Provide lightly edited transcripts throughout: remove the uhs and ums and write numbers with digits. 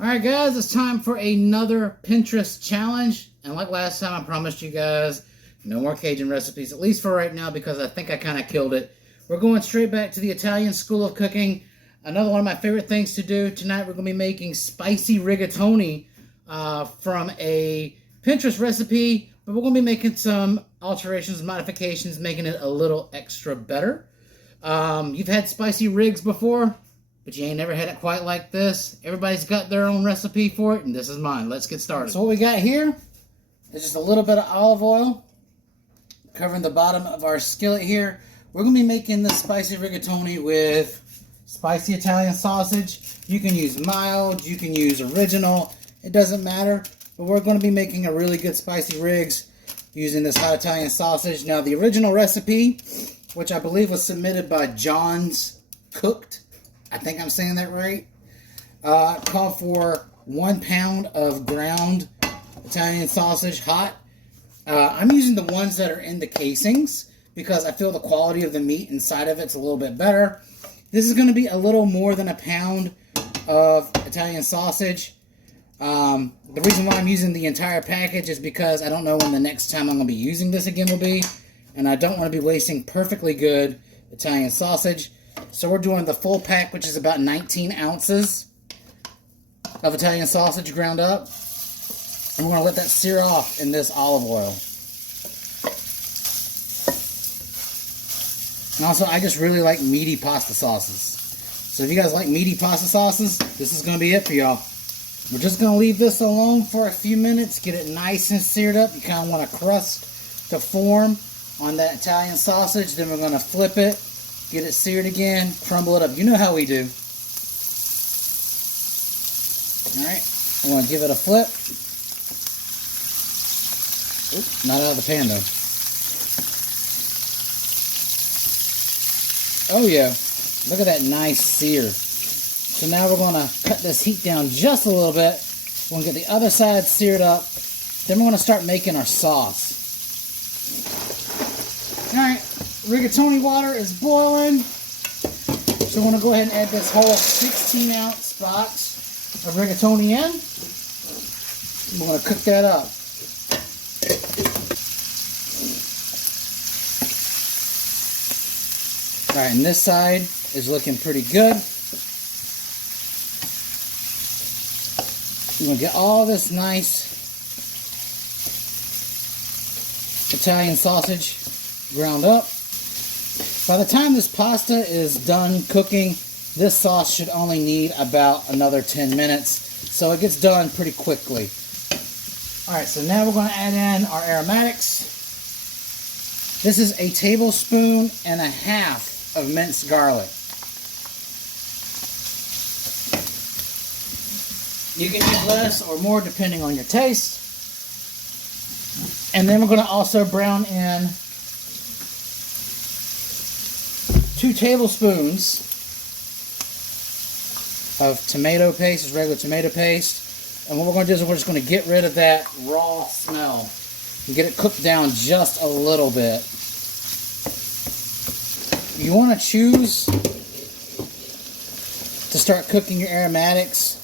Alright guys, it's time for another Pinterest challenge. And like last time, I promised you guys no more Cajun recipes, at least for right now, because I think I kind of killed it. We're going straight back to the Italian school of cooking. Another one of my favorite things to do. Tonight we're going to be making spicy rigatoni from a Pinterest recipe, but we're going to be making some alterations, modifications, making it a little extra better. You've had spicy rigs before, but you ain't never had it quite like this. Everybody's got their own recipe for it, and this is mine. Let's get started. So what we got here is just a little bit of olive oil covering the bottom of our skillet here. We're going to be making this spicy rigatoni with spicy Italian sausage. You can use mild, you can use original, it doesn't matter. But we're going to be making a really good spicy rigs using this hot Italian sausage. Now the original recipe, which I believe was submitted by John's Cooked, I think I'm saying that right, called for 1 pound of ground Italian sausage hot. I'm using the ones that are in the casings because I feel the quality of the meat inside of it's a little bit better. This is going to be a little more than 1 pound of Italian sausage. The reason why I'm using the entire package is because I don't know when the next time I'm going to be using this again will be, and I don't want to be wasting perfectly good Italian sausage. So we're doing the full pack, which is about 19 ounces of Italian sausage ground up. And we're going to let that sear off in this olive oil. And also, I just really like meaty pasta sauces. So if you guys like meaty pasta sauces, this is going to be it for y'all. We're just going to leave this alone for a few minutes, get it nice and seared up. You kind of want a crust to form on that Italian sausage. Then we're going to flip it, get it seared again, crumble it up. You know how we do. Alright, I'm going to give it a flip. Oops, not out of the pan though. Oh yeah, look at that nice sear. So now we're going to cut this heat down just a little bit. We're going to get the other side seared up. Then we're going to start making our sauce. Alright, rigatoni water is boiling. So we're going to go ahead and add this whole 16 ounce box of rigatoni in. We're going to cook that up. Alright, and this side is looking pretty good. We're going to get all this nice Italian sausage ground up. By the time this pasta is done cooking, this sauce should only need about another 10 minutes. So it gets done pretty quickly. Alright, so now we're going to add in our aromatics. This is 1.5 tablespoons of minced garlic. You can use less or more depending on your taste. And then we're going to also brown in 2 tablespoons of tomato paste, is regular tomato paste. And what we're going to do is we're just going to get rid of that raw smell and get it cooked down just a little bit. You want to choose to start cooking your aromatics.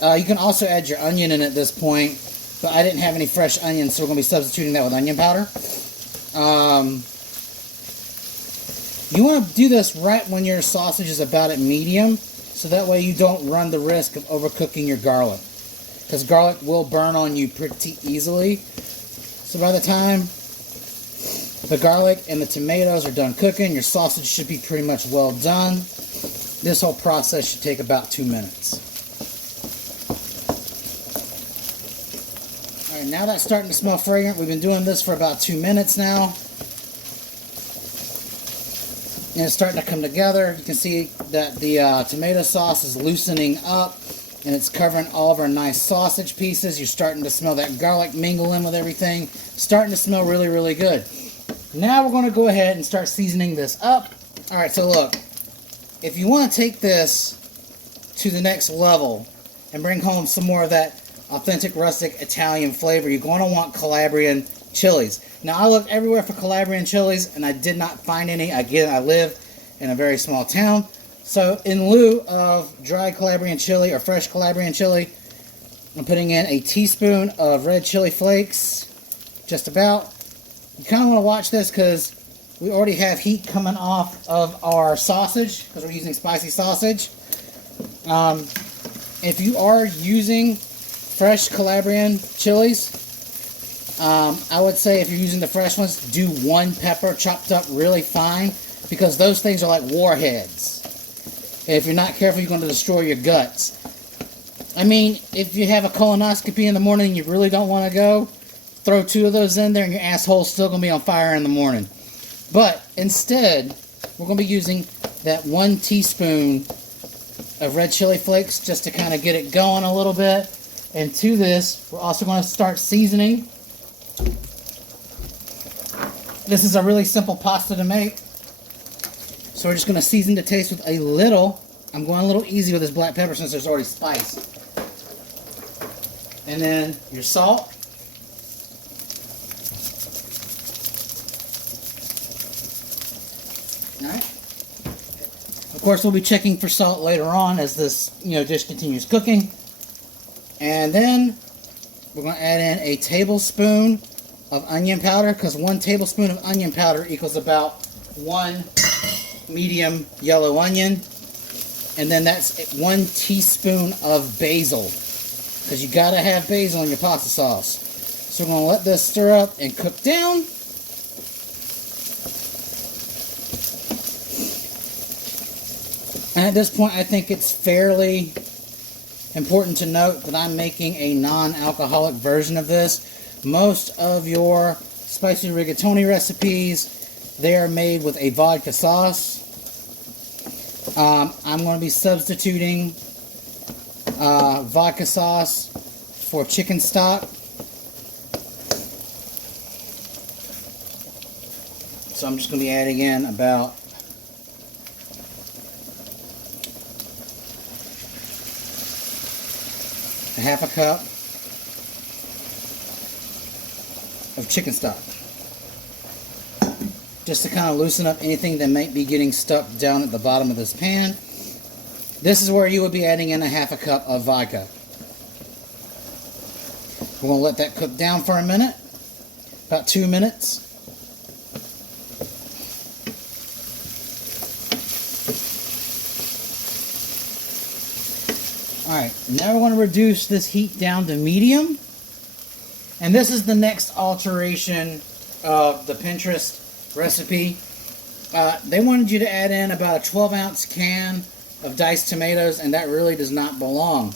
You can also add your onion in at this point, but I didn't have any fresh onions, so we're going to be substituting that with onion powder. You want to do this right when your sausage is about at medium, so that way you don't run the risk of overcooking your garlic, because garlic will burn on you pretty easily. So by the time the garlic and the tomatoes are done cooking, your sausage should be pretty much well done. This whole process should take about 2 minutes. Alright, now that's starting to smell fragrant. We've been doing this for about 2 minutes now. And it's starting to come together. You can see that the tomato sauce is loosening up and it's covering all of our nice sausage pieces. You're starting to smell that garlic mingle in with everything. Starting to smell really, really good. Now we're going to go ahead and start seasoning this up. Alright, so look, if you want to take this to the next level and bring home some more of that authentic rustic Italian flavor, you're going to want Calabrian chilies. Now I looked everywhere for Calabrian chilies and I did not find any. Again, I live in a very small town, So in lieu of dried Calabrian chili or fresh Calabrian chili, I'm putting in a teaspoon of red chili flakes, just about. You kind of want to watch this because we already have heat coming off of our sausage because we're using spicy sausage. If you are using fresh Calabrian chilies, I would say if you're using the fresh ones, do 1 pepper chopped up really fine because those things are like warheads. If you're not careful, you're going to destroy your guts. I mean, if you have a colonoscopy in the morning and you really don't want to go, throw 2 of those in there and your asshole's still going to be on fire in the morning. But instead, we're going to be using that 1 teaspoon of red chili flakes just to kind of get it going a little bit. And to this, we're also going to start seasoning. This is a really simple pasta to make. So we're just going to season to taste with a little. I'm going a little easy with this black pepper since there's already spice. And then your salt. Alright. Of course, we'll be checking for salt later on as this dish continues cooking. And then we're going to add in a tablespoon of onion powder because 1 tablespoon of onion powder equals about 1 medium yellow onion. And then that's 1 teaspoon of basil because you got to have basil in your pasta sauce. So we're going to let this stir up and cook down. And at this point, I think it's fairly important to note that I'm making a non-alcoholic version of this. Most of your spicy rigatoni recipes, they are made with a vodka sauce. I'm going to be substituting vodka sauce for chicken stock. So I'm just going to be adding in about a 1/2 cup of chicken stock. Just to kind of loosen up anything that might be getting stuck down at the bottom of this pan. This is where you would be adding in a 1/2 cup of vodka. We're going to let that cook down for a minute. About 2 minutes. Alright, now we're going to reduce this heat down to medium. And this is the next alteration of the Pinterest recipe. They wanted you to add in about a 12-ounce can of diced tomatoes, and that really does not belong.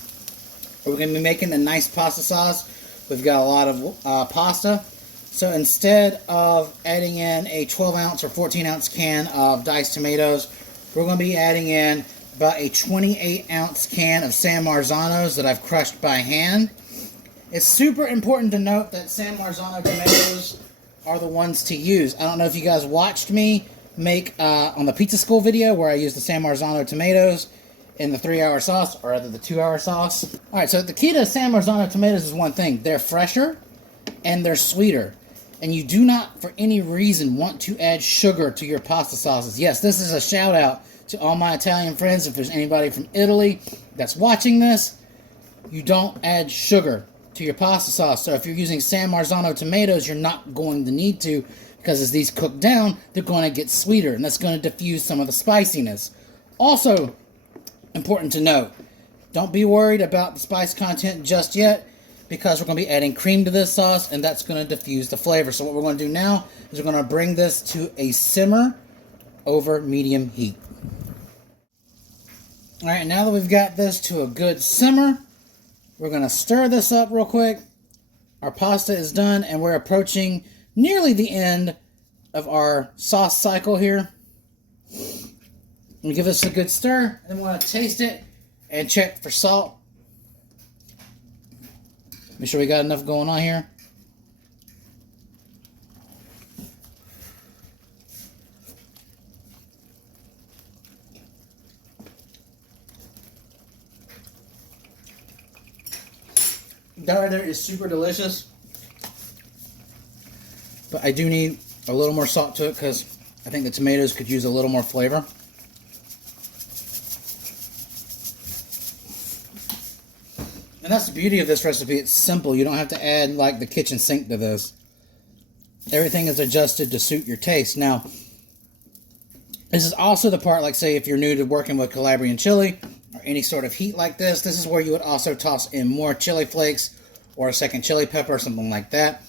We're going to be making a nice pasta sauce. We've got a lot of pasta. So instead of adding in a 12-ounce or 14-ounce can of diced tomatoes, we're going to be adding in about a 28-ounce can of San Marzanos that I've crushed by hand. It's super important to note that San Marzano tomatoes are the ones to use. I don't know if you guys watched me make on the pizza school video where I used the San Marzano tomatoes in the 3-hour sauce, or rather the 2-hour sauce. Alright, so the key to San Marzano tomatoes is one thing. They're fresher and they're sweeter. And you do not, for any reason, want to add sugar to your pasta sauces. Yes, this is a shout out to all my Italian friends. If there's anybody from Italy that's watching this, you don't add sugar to your pasta sauce. So if you're using San Marzano tomatoes, you're not going to need to, because as these cook down, they're going to get sweeter, and that's going to diffuse some of the spiciness. Also, important to note, don't be worried about the spice content just yet, because we're going to be adding cream to this sauce, and that's going to diffuse the flavor. So what we're going to do now is we're going to bring this to a simmer over medium heat. Alright, now that we've got this to a good simmer, we're going to stir this up real quick. Our pasta is done, and we're approaching nearly the end of our sauce cycle here. We give this a good stir, and we want to taste it and check for salt. Make sure we got enough going on here. That right there is super delicious, but I do need a little more salt to it because I think the tomatoes could use a little more flavor. And that's the beauty of this recipe. It's simple. You don't have to add like the kitchen sink to this. Everything is adjusted to suit your taste. Now, this is also the part, like say if you're new to working with Calabrian chili or any sort of heat like this is where you would also toss in more chili flakes or a second chili pepper or something like that.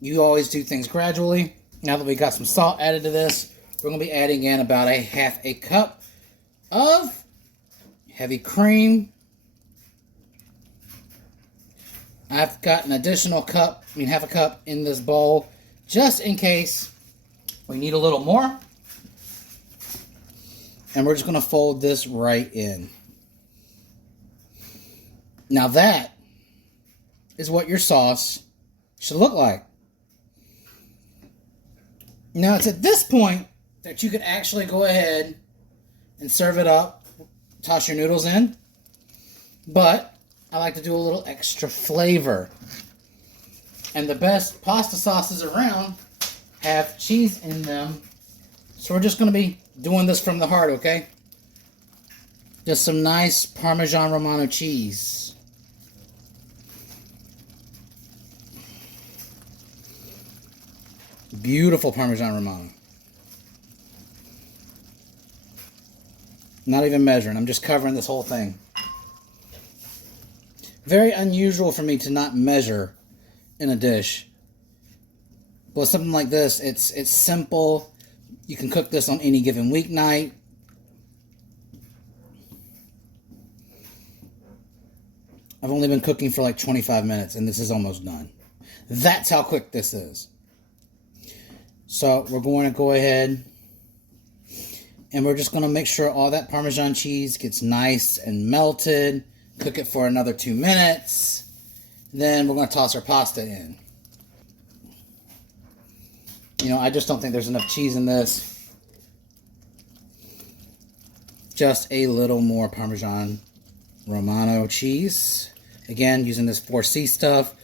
You always do things gradually. Now that we got some salt added to this, we're going to be adding in about a half a cup of heavy cream. I've got an additional cup, half a cup in this bowl, just in case we need a little more. And we're just going to fold this right in. Now that is what your sauce should look like. Now it's at this point that you could actually go ahead and serve it up, toss your noodles in. But I like to do a little extra flavor. And the best pasta sauces around have cheese in them. So we're just going to be doing this from the heart, okay? Just some nice Parmesan Romano cheese. Beautiful Parmesan Romano. Not even measuring. I'm just covering this whole thing. Very unusual for me to not measure in a dish. But with something like this, it's simple. You can cook this on any given weeknight. I've only been cooking for like 25 minutes and this is almost done. That's how quick this is. So we're going to go ahead and we're just going to make sure all that Parmesan cheese gets nice and melted. Cook it for another 2 minutes. Then we're going to toss our pasta in. I just don't think there's enough cheese in this. Just a little more Parmesan Romano cheese. Again, using this 4C stuff.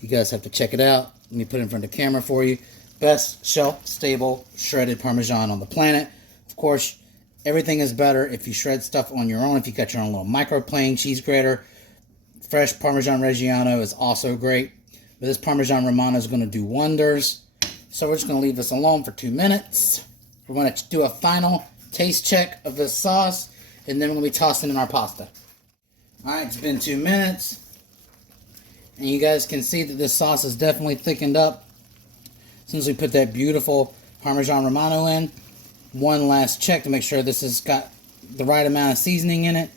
You guys have to check it out. Let me put it in front of the camera for you. Best shelf-stable shredded Parmesan on the planet. Of course, everything is better if you shred stuff on your own. If you got your own little microplane cheese grater. Fresh Parmesan Reggiano is also great. But this Parmesan Romano is going to do wonders. So we're just going to leave this alone for 2 minutes. We're going to do a final taste check of this sauce. And then we're going to be tossing in our pasta. Alright, it's been 2 minutes. And you guys can see that this sauce is definitely thickened up since we put that beautiful Parmesan Romano in. One last check to make sure this has got the right amount of seasoning in it.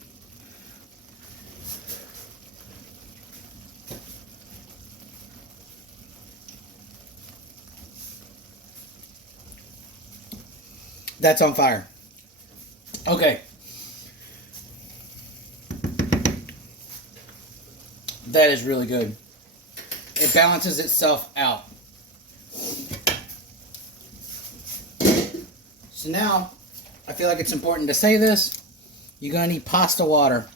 That's on fire. Okay. That is really good. It balances itself out. So now, I feel like it's important to say this. You're going to need pasta water.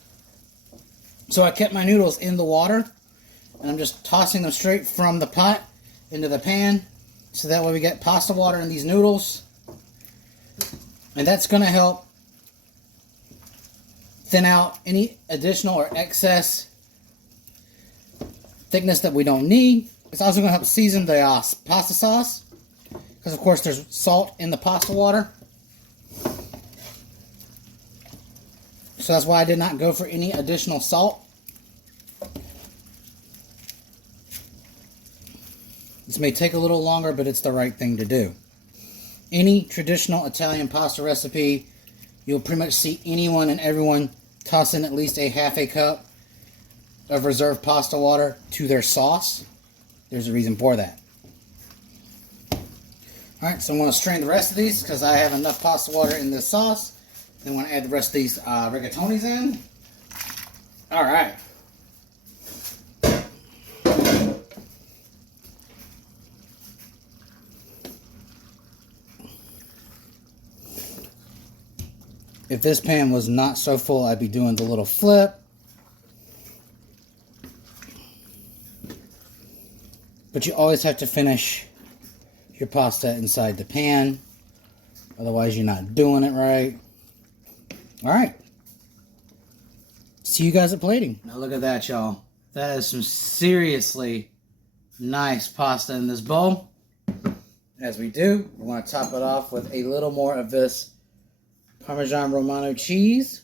So I kept my noodles in the water. And I'm just tossing them straight from the pot into the pan. So that way we get pasta water in these noodles. And that's going to help thin out any additional or excess thickness that we don't need. It's also going to help season the pasta sauce. Because, of course, there's salt in the pasta water. So that's why I did not go for any additional salt. This may take a little longer, but it's the right thing to do. Any traditional Italian pasta recipe, you'll pretty much see anyone and everyone toss in at least a half a cup of reserved pasta water to their sauce. There's a reason for that. Alright, so I'm going to strain the rest of these because I have enough pasta water in this sauce. Then I'm going to add the rest of these rigatonis in. Alright. If this pan was not so full, I'd be doing the little flip. But you always have to finish your pasta inside the pan. Otherwise, you're not doing it right. Alright. See you guys at plating. Now look at that, y'all. That is some seriously nice pasta in this bowl. As we do, we want to top it off with a little more of this Parmesan Romano cheese.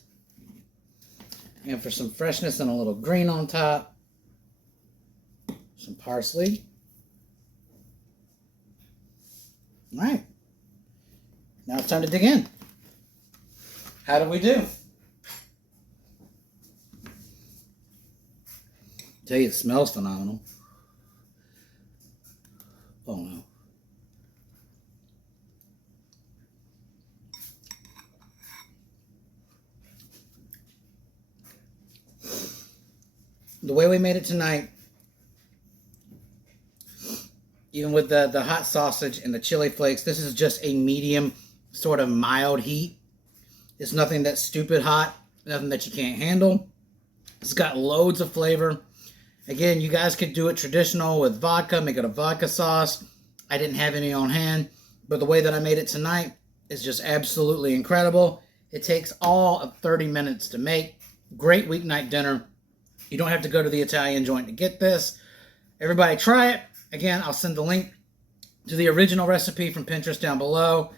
And for some freshness and a little green on top, some parsley. All right. Now it's time to dig in. How do we do? Tell you, it smells phenomenal. Oh no. The way we made it tonight, even with the hot sausage and the chili flakes, this is just a medium, sort of mild heat. It's nothing that's stupid hot, nothing that you can't handle. It's got loads of flavor. Again, you guys could do it traditional with vodka, make it a vodka sauce. I didn't have any on hand, but the way that I made it tonight is just absolutely incredible. It takes all of 30 minutes to make. Great weeknight dinner. You don't have to go to the Italian joint to get this. Everybody try it. Again, I'll send the link to the original recipe from Pinterest down below.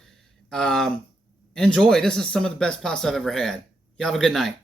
Enjoy. This is some of the best pasta I've ever had. You have a good night.